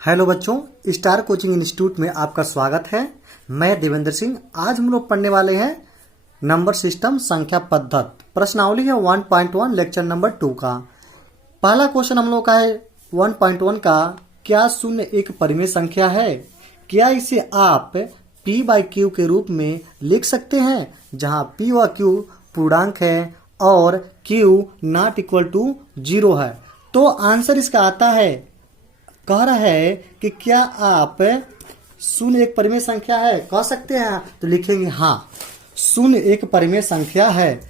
Hello बच्चों, star coaching institute में आपका स्वागत है। मैं देवेंद्र सिंह। आज हम लोग पढ़ने वाले हैं नंबर सिस्टम संख्या पद्धति प्रश्नावली है 1.1 लेक्चर नंबर 2 का। पहला क्वेश्चन हम लोग का है 1.1 का, क्या शून्य एक परिमेय संख्या है? क्या इसे आप p बाई क्यू के रूप में लिख सकते हैं, जहां p व q पूर्णांक है और q नॉट इक्वल टू 0 है? तो आंसर इसका आता है, कह रहा है कि क्या आप शून्य एक परिमेय संख्या है कह सकते हैं? तो लिखेंगे हाँ, शून्य एक परिमेय संख्या है।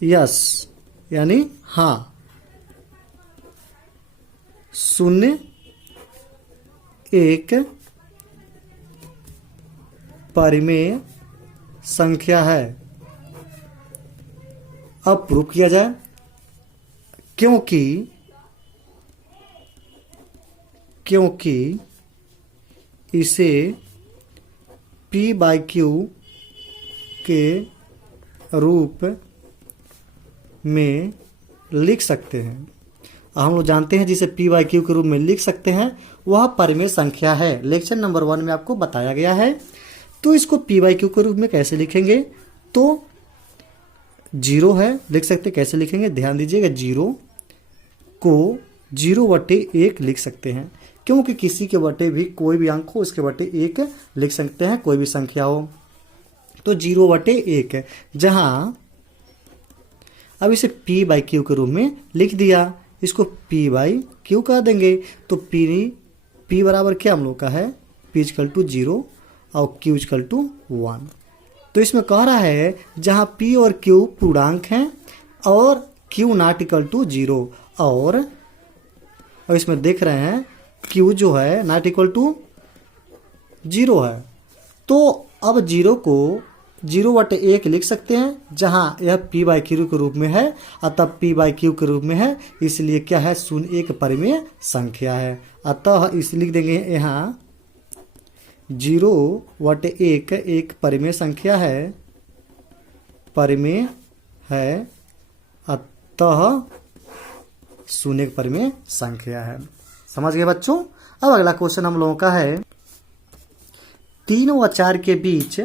यस यानी हाँ, शून्य एक परिमेय संख्या है। अब प्रूफ किया जाए, क्योंकि इसे p बाई क्यू के रूप में लिख सकते हैं। हम लोग जानते हैं जिसे p बाई क्यू के रूप में लिख सकते हैं वह परिमेय संख्या है। लेक्चर नंबर 1 में आपको बताया गया है। तो इसको p बाई क्यू के रूप में कैसे लिखेंगे? तो 0 है, लिख सकते कैसे लिखेंगे? ध्यान दीजिएगा, 0 को 0/1 लिख सकते हैं, क्योंकि किसी के बटे भी कोई भी अंक हो उसके बटे 1 लिख सकते हैं, कोई भी संख्या हो। तो 0/1 जहां अब इसे p बाई क्यू के रूप में लिख दिया, इसको p बाई क्यू कह देंगे। तो p बराबर क्या हम लोग का है? p इक्वल टू 0 और q इक्वल टू 1। तो इसमें कह रहा है जहां p और q पूर्णांक हैं और q नॉट इक्वल टू 0, और इसमें देख रहे हैं q जो है नॉट इक्वल टू 0 है। तो अब 0 को 0/1 लिख सकते हैं, जहां यह p बाई क्यू के रूप में है, अतः p बाई क्यू के रूप में है, इसलिए क्या है? शून्य एक परिमेय संख्या है। अतः इस लिख देंगे यहाँ 0/1 एक परिमेय संख्या है, परिमेय है, अतः शून्य एक परिमेय संख्या है। समझ गए बच्चों? अब अगला क्वेश्चन हम लोगों का है 3 व 4 के बीच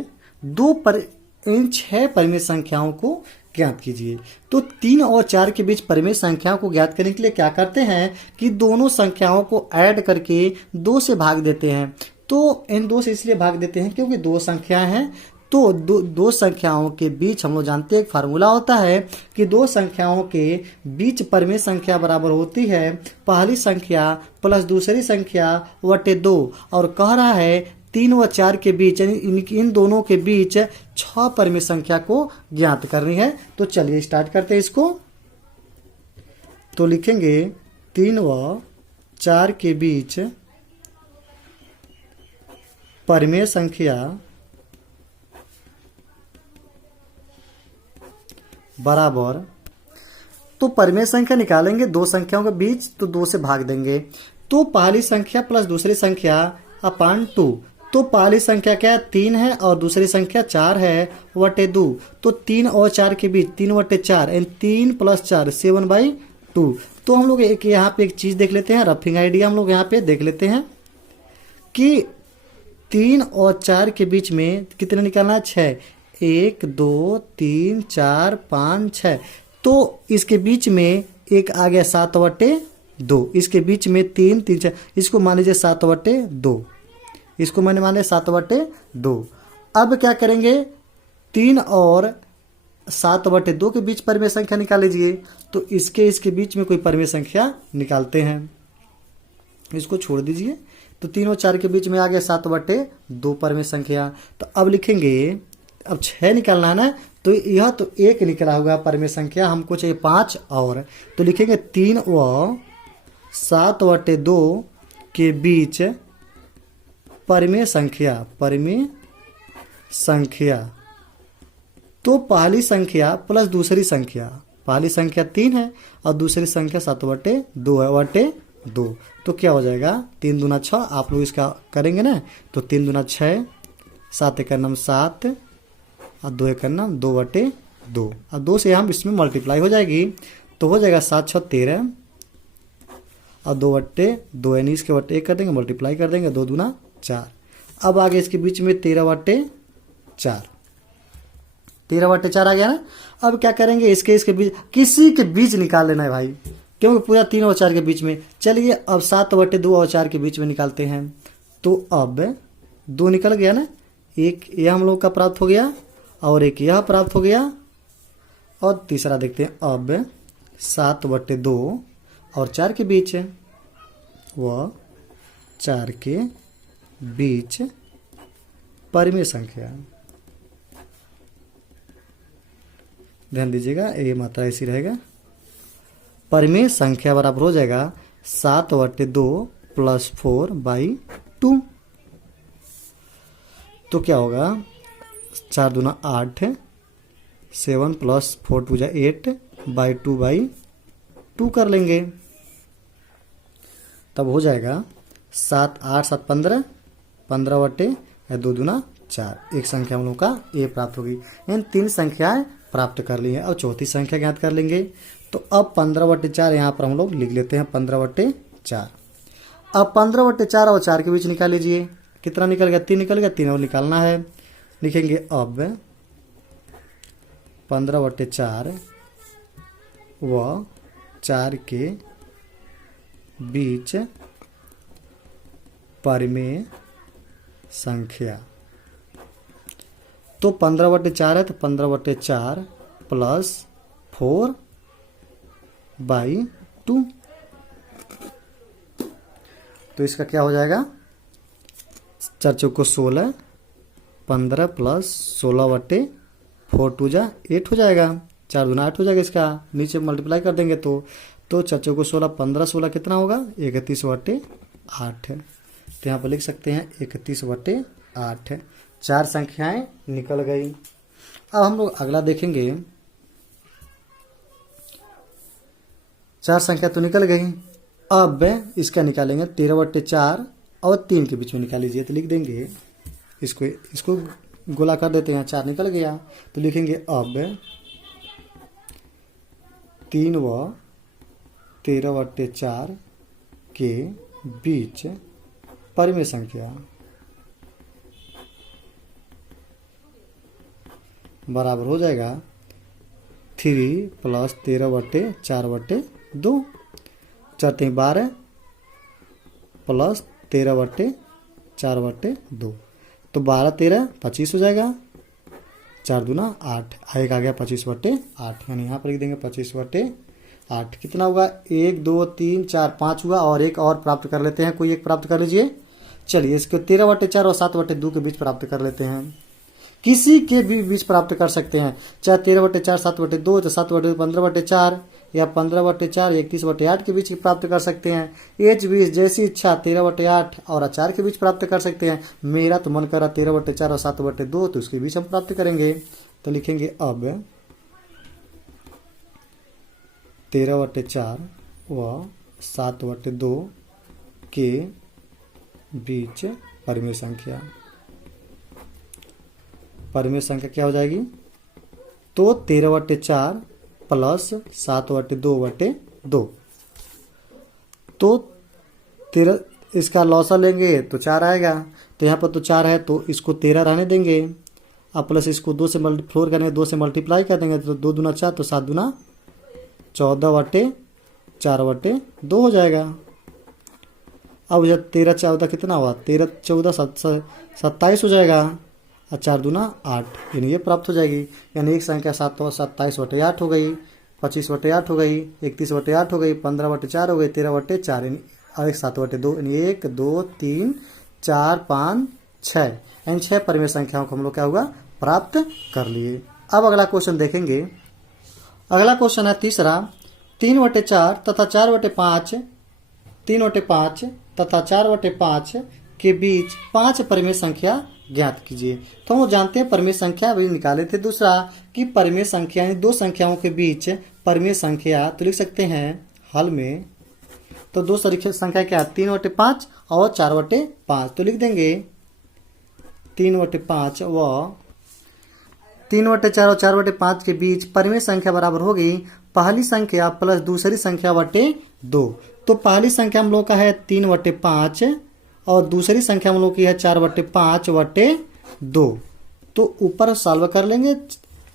6 परिमेय संख्याओं को ज्ञात कीजिए। तो 3 और 4 के बीच परिमेय संख्याओं को ज्ञात करने के लिए क्या करते हैं कि दोनों संख्याओं को ऐड करके 2 से भाग देते हैं। तो इन 2 से इसलिए भाग देते हैं क्योंकि 2 संख्याएं हैं। तो दो संख्याओं के बीच हम लोग जानते हैं एक फार्मूला होता है कि 2 संख्याओं के बीच परिमेय संख्या बराबर होती है पहली संख्या प्लस दूसरी संख्या बटे 2। और कह रहा है 3 व 4 के बीच यानी इन दोनों के बीच 6 परिमेय संख्या को ज्ञात करनी है। तो चलिए स्टार्ट करते हैं इसको। तो लिखेंगे 3 व 4 के बीच परिमेय संख्या बराबर, तो परिमेय संख्या निकालेंगे 2 संख्याओं के बीच, तो 2 से भाग देंगे। तो पहली संख्या प्लस दूसरी संख्या अपान 2। तो पहली संख्या क्या है? 3 है और दूसरी संख्या 4 है बटे 2। तो 3 और 4 के बीच 3/4 यानी 3 + 4 7/2। तो हम लोग एक यहाँ पे एक चीज देख लेते हैं, रफिंग आइडिया हम लोग यहाँ पे देख लेते हैं कि 3 और 4 के बीच में कितना निकालना है? 6। 1 2 3 4 5 6। तो इसके बीच में एक आ गया 7/2, इसके बीच में 3 3 4, इसको मान लीजिए 7/2, इसको मैंने मान लिया 7/2। अब क्या करेंगे? 3 और 7/2 के बीच परिमेय संख्या निकाल लीजिए। तो इसके बीच में कोई परिमेय संख्या निकालते हैं, इसको छोड़ दीजिए। तो 3 और 4 के बीच में आ गया 7/2 परिमेय संख्या। तो अब लिखेंगे, अब 6 निकालना है ना, तो यह तो 1 निकला होगा परिमेय संख्या, हमको चाहिए 5 और। तो लिखेंगे 3 व 7/2 के बीच परिमेय संख्या। तो पहली संख्या प्लस दूसरी संख्या, पहली संख्या 3 है और दूसरी संख्या 7/2 है बटे 2। तो क्या हो जाएगा? 3 दूना 6। आप लोग इसका करेंगे ना, तो 3 दूना 6, 7 एक 7 और 2 एक 2/2 और 2 से हम इसमें मल्टीप्लाई हो जाएगी। तो हो जाएगा 7 6 13 और 2/2 यानी इसके बट्टे 1 कर देंगे, मल्टीप्लाई कर देंगे, 2 दूना 4। अब आगे इसके बीच में 13/4, 13/4 आ गया ना। अब क्या करेंगे, इसके बीच किसी के बीच निकाल लेना है भाई, क्योंकि पूरा 3 और 4 के बीच में। चलिए अब 7/2 और 4 के बीच में निकालते हैं। तो अब 2 निकल गया ना, एक यह हम लोग का प्राप्त हो गया और एक यह प्राप्त हो गया। और तीसरा देखते हैं, अब 7/2 और 4 के बीच है, वह 4 के बीच परिमेय संख्या। ध्यान दीजिएगा, ये मात्रा ऐसी रहेगा। परिमेय संख्या बराबर हो जाएगा 7/2 + 4/2। तो क्या होगा, 4 दूना 8, 7 + 4 2 8/2/2 कर लेंगे। तब हो जाएगा 7 8 7 15, 15/2 दूना 4। एक संख्या हम लोग का ये प्राप्त होगी। इन 3 संख्याएं प्राप्त कर ली है। अब चौथी संख्या ज्ञात कर लेंगे। तो अब 15/4 यहाँ पर हम लोग लिख लेते हैं 15/4। अब 15/4 और 4 के बीच निकाल लीजिए, कितना निकल गया, 3 निकल गया, 3 और निकालना है। लिखेंगे अब 15/4 व 4 के बीच परिमेय संख्या। तो 15/4 है, तो 15/4 + 4/2। तो इसका क्या हो जाएगा, 4 चौको 16, 15 + 16/4 2 8 हो जाएगा, 4 दूना 8 हो जाएगा। इसका नीचे मल्टीप्लाई कर देंगे तो 4 चौको 16, 15 16 कितना होगा, 31/8। तो यहाँ पर लिख सकते हैं 31/8। 4 संख्याएं निकल गई। अब हम लोग अगला देखेंगे। 4 संख्या तो निकल गई, अब इसका निकालेंगे 13/4 और 3 के बीच में निकाल लीजिए। तो लिख देंगे, इसको गोला कर देते हैं, 4 निकल गया। तो लिखेंगे अब 3 व 13/4 के बीच परिमेय संख्या बराबर हो जाएगा 3 + 13/4/2, 4 3 12 + 13/4/2। तो 12 13 25 हो जाएगा, 4 दूना 8, एक आ गया 25/8। यानी यहाँ पर लिख देंगे 25/8। कितना होगा, 1 2 3 4 5 हुआ, और एक और प्राप्त कर लेते हैं, कोई एक प्राप्त कर लीजिए। चलिए इसको 13/4 और 7/2 के बीच प्राप्त कर लेते हैं। किसी के भी बीच प्राप्त कर सकते हैं, चाहे 13/4 7/2, तो 7/2 15/4, या 15/4 31/8 के बीच प्राप्त कर सकते हैं। एच बीच जैसी इच्छा 13/8 और 4 के बीच प्राप्त कर सकते हैं। मेरा तो मन कर रहा 13/4 और 7/2, तो उसके बीच हम प्राप्त करेंगे। तो लिखेंगे अब 13/4 व 7/2 के बीच परिमेय संख्या। परिमेय संख्या क्या हो जाएगी, तो 13/4 + 7/2/2। तो 13 इसका लौसा लेंगे तो 4 आएगा, तो यहाँ पर तो 4 है, तो इसको 13 रहने देंगे। अब प्लस इसको 2 से फ्लोर करेंगे, 2 से मल्टीप्लाई कर देंगे, तो 2 दूना 4, तो 7 दूना 14/4/2 हो जाएगा। अब जब 13 14 कितना हुआ, 13 14 27 हो जाएगा, और 4 दूना 8, यानी ये प्राप्त हो जाएगी। यानी एक संख्या 27/8 हो गई, 25/8 हो गई, 31/8 हो गई, 15/4 हो गई, 13/4 और 7/2, यानी 1 2 3 4 5 6, इन 6 परिमेय संख्याओं को हम लोग क्या होगा, प्राप्त कर लिए। अब अगला क्वेश्चन देखेंगे। अगला क्वेश्चन है तीसरा, 3/4 तथा 4/5, 3/5 तथा 4/5 के बीच 5 परिमेय संख्या ज्ञात कीजिए। तो हम जानते हैं परिमेय संख्या अभी निकाले थे। दूसरा कि परिमेय संख्या यानी 2 संख्याओं के बीच परिमेय संख्या, तो लिख सकते हैं हल में। तो 2 संख्या क्या, 3/5 और 4/5। तो लिख देंगे 3/5 व 3/4 और 4/5 के बीच परिमेय संख्या बराबर होगी पहली संख्या प्लस दूसरी संख्या बटे 2। तो पहली संख्या हम लोग का है 3/5 और दूसरी संख्या हम लोग की है 4/5/2। तो ऊपर सॉल्व कर लेंगे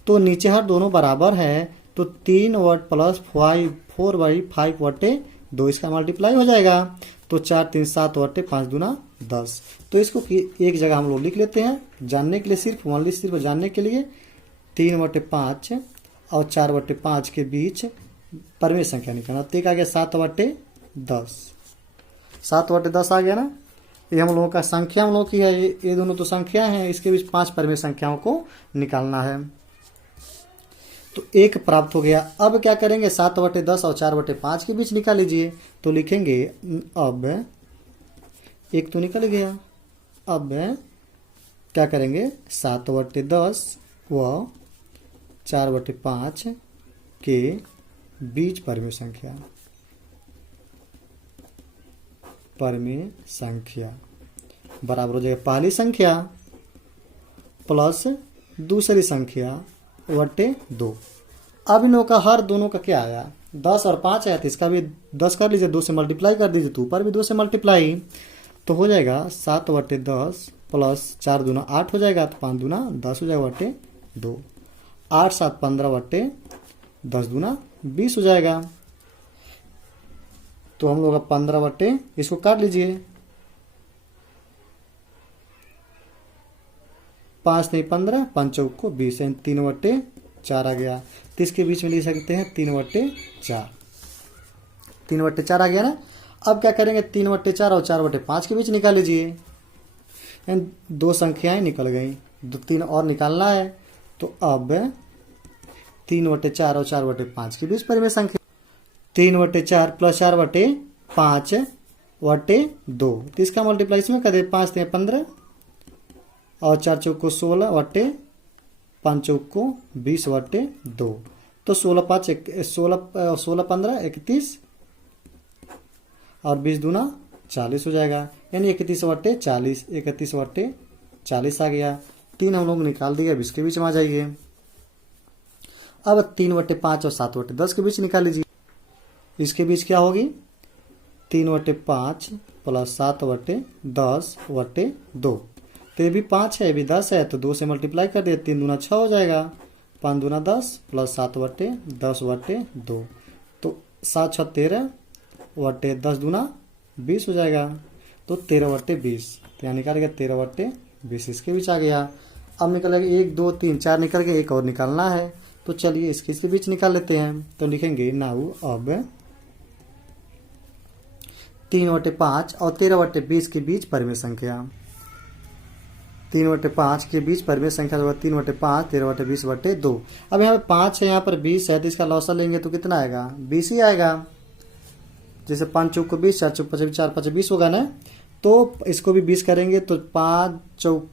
तो नीचे हर दोनों बराबर है, तो 3 प्लस 4/5/2 इसका मल्टीप्लाई हो जाएगा। तो 4 3 7/5 दूना 10। तो इसको एक जगह हम लोग लिख लेते हैं जानने के लिए, सिर्फ जानने के लिए। 3/5 और 4/5 के बीच परमेय संख्या निकालना। तो एक आ गया 7/10। 7/10 आ गया ना। ये हम लोगों का संख्या हम लोग की है, ये दोनों तो संख्या हैं, इसके बीच 5 परमेय संख्याओं को निकालना है। तो 1 प्राप्त हो गया। अब क्या करेंगे, 7/10 और 4/5 के बीच निकाल लीजिए। तो लिखेंगे अब 1 तो निकल गया। अब क्या करेंगे, 7/10 व 4/5 के बीच परमेय संख्या बराबर हो जाएगा पहली संख्या प्लस दूसरी संख्या बटे 2। अब इन लोगों का हर दोनों का क्या आया, 10 और 5 आया, तो इसका भी 10 कर लीजिए, 2 से मल्टीप्लाई कर दीजिए, तो ऊपर भी 2 से मल्टीप्लाई। तो हो जाएगा 7/10 प्लस 4 दूना 8 हो जाएगा, तो 5 दूना 10 हो जाएगा बटे 2। 8 7 15/10 दूना 20 हो जाएगा। तो हम लोग 15 इसको काट लीजिए, 5 नहीं 15, 5 चौक को 20, 3/4 आ गया। तो इसके बीच में लिख सकते हैं 3/4। 3/4 आ गया ना। अब क्या करेंगे, 3/4 और 4/5 के बीच निकाल लीजिए। 2 संख्याएं निकल गई, 3 और निकालना है। तो अब 3/4 और 4/5 के बीच परमेय संख्या 3/4 प्लस 4/5/2। तो इसका मल्टीप्लाई इसमें कर दे, 5 3 15 और 4 चौक को 16 5 चौक को 20/2। तो 16 15 31 और 20 दूना 40 हो जाएगा, यानी 31/40। 31/40 आ गया। 3 हम लोग निकाल दिए। अब इसके बीच में आ जाइए। अब 3/5 और 7/10 के बीच निकाल लीजिए। इसके बीच क्या होगी, 3/5 प्लस 7/10/2। तो ये भी 5 है, ये भी 10 है, तो 2 से मल्टीप्लाई कर दिए, 3 दूना 6 हो जाएगा, 5 दूना 10 प्लस 7/10/2। तो 7 6 13/10 दूना 20 हो जाएगा, तो 13/20। तो यहाँ निकाल गया 13/20, इसके बीच आ गया। अब निकलेगा 1 2 3 4 निकल गए, एक और निकालना है। तो चलिए इसके बीच निकाल लेते हैं। तो लिखेंगे नाउ अब 3/5 और 13/20 के बीच परमेय संख्या। 3/5 के बीच परमेय संख्या 3/5 13/20/2। अब यहाँ पे 5 है, यहाँ पर 20 है, तो इसका लौसा लेंगे तो कितना आएगा, 20 ही आएगा। जैसे 5 चौक को 20, 4 चौक 5 4 5 20 होगा ना। तो इसको भी 20 करेंगे, तो 5 चौक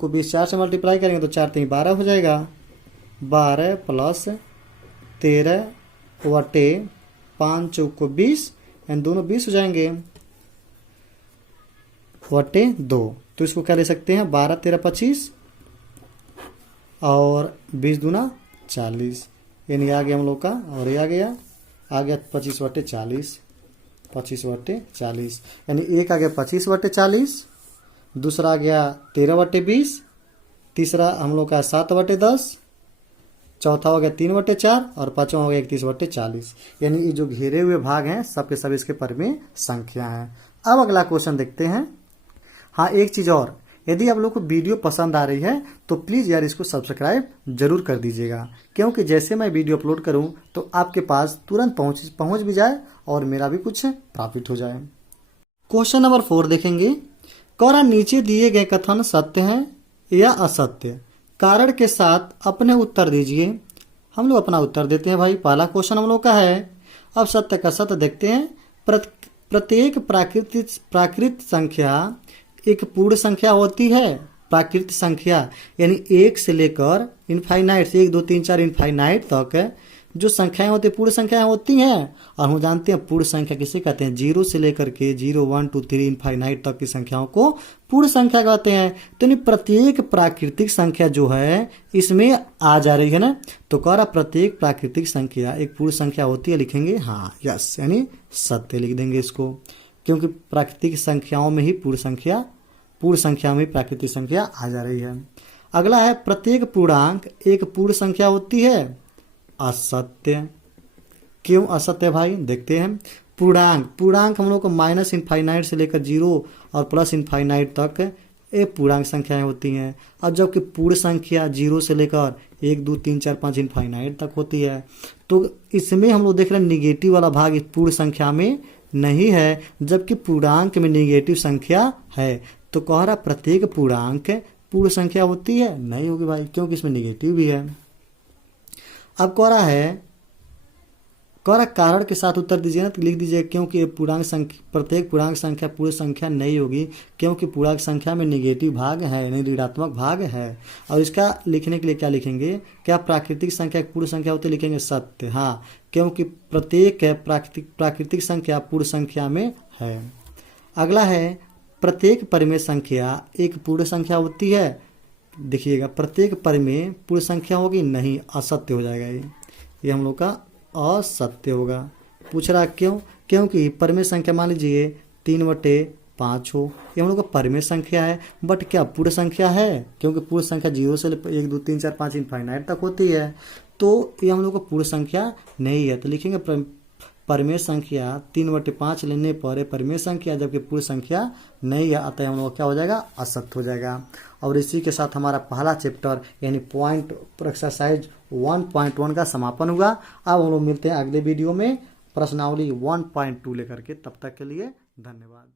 को 20 4 से मल्टीप्लाई करेंगे, तो 4 3 12 हो जाएगा। 12 प्लस 13/5 चौक को 20, एंड दोनों 20 हो जाएंगे /2। तो इसको क्या ले सकते हैं, 12 13 25 और 20 दूना 40, यानी आ गया हम लोग का। और ये आ गया 25/40। 25/40, यानी एक आ गया 25/40, दूसरा आ गया 13/20, तीसरा हम लोग का 7/10, चौथा हो गया 3/4 और पांचवा हो गया 31/40। यानी ये जो घेरे हुए भाग हैं सबके सब इसके परमेय संख्या हैं। अब अगला क्वेश्चन देखते हैं। हाँ, एक चीज और, यदि आप लोग को वीडियो पसंद आ रही है तो प्लीज यार इसको सब्सक्राइब जरूर कर दीजिएगा, क्योंकि जैसे मैं वीडियो अपलोड करूं तो आपके पास तुरंत पहुंच भी जाए और मेरा भी कुछ प्रॉफिट हो जाए। क्वेश्चन नंबर 4 देखेंगे। कारण नीचे दिए गए कथन सत्य हैं या असत्य, कारण के साथ अपने उत्तर दीजिए। हम लोग अपना उत्तर देते हैं भाई। पहला क्वेश्चन हम लोग का है। अब सत्य का सत्य देखते हैं। प्रत्येक प्राकृत संख्या एक पूर्ण संख्या होती है। प्राकृत संख्या यानी 1 से लेकर इनफाइनाइट, 1 2 3 4 इनफाइनाइट तक जो संख्याएं होती है पूर्ण संख्याएं होती हैं, और हम जानते हैं पूर्ण संख्या किसे कहते हैं, 0 से लेकर के 0, 1, 2, 3 इनफाइनाइट तक की संख्याओं को पूर्ण संख्या कहते हैं। तो यानी प्रत्येक प्राकृतिक संख्या जो है इसमें आ जा रही है ना, तो कह रहा प्रत्येक प्राकृतिक संख्या एक पूर्ण संख्या होती है, लिखेंगे हाँ यस, यानी सत्य लिख देंगे इसको, क्योंकि प्राकृतिक संख्याओं में ही पूर्ण संख्या में प्राकृतिक संख्या आ जा रही है। अगला है प्रत्येक पूर्णांक एक पूर्ण संख्या होती है, असत्य। क्यों असत्य भाई, देखते हैं। पूर्णांक हम लोग को माइनस इनफाइनाइट से लेकर 0 और प्लस इनफाइनाइट तक ये पूर्णांक संख्याएं होती हैं, और जबकि पूर्ण संख्या 0 से लेकर 1, 2, 3, 4, 5 इनफाइनाइट तक होती है। तो इसमें हम लोग देख रहे हैं निगेटिव वाला भाग इस पूर्ण संख्या में नहीं है, जबकि पूर्णांक में निगेटिव संख्या है। तो कह रहा प्रत्येक पूर्णांक पूर्ण संख्या होती है, नहीं होगी भाई, क्योंकि इसमें निगेटिव भी है। अब कह रहा कारण के साथ उत्तर दीजिए ना, तो लिख दीजिए क्योंकि प्रत्येक पूर्णांक संख्या पूर्ण संख्या नहीं होगी, क्योंकि पूर्णांक संख्या में निगेटिव भाग है यानी ऋणात्मक भाग है। और इसका लिखने के लिए क्या लिखेंगे, क्या प्राकृतिक संख्या पूर्ण संख्या होती है, लिखेंगे सत्य। हाँ, क्योंकि प्रत्येक प्राकृतिक संख्या पूर्ण संख्या में है। अगला है प्रत्येक परिमेय संख्या एक पूर्ण संख्या होती है। देखिएगा प्रत्येक परिमेय पूर्ण संख्या होगी, नहीं, असत्य हो जाएगा ये हम लोग का असत्य होगा। पूछ रहा क्यों, क्योंकि परिमेय संख्या मान लीजिए 3/5 हो, ये हम लोग का परिमेय संख्या है, बट क्या पूर्ण संख्या है, क्योंकि पूर्ण संख्या 0 से 1, 2, 3, 4, 5 इनफाइनाइट तक होती है, तो ये हम लोग का पूर्ण संख्या नहीं है। तो लिखेंगे परिमेय संख्या 3/5 लेने पर परिमेय संख्या, जबकि पूर्ण संख्या नहीं है, अतः हम लोग क्या हो जाएगा, असत्य हो जाएगा। और इसी के साथ हमारा पहला चैप्टर यानी पॉइंट एक्सरसाइज 1.1 का समापन हुआ। अब हम लोग मिलते हैं अगले वीडियो में प्रश्नावली 1.2 लेकर के, तब तक के लिए धन्यवाद।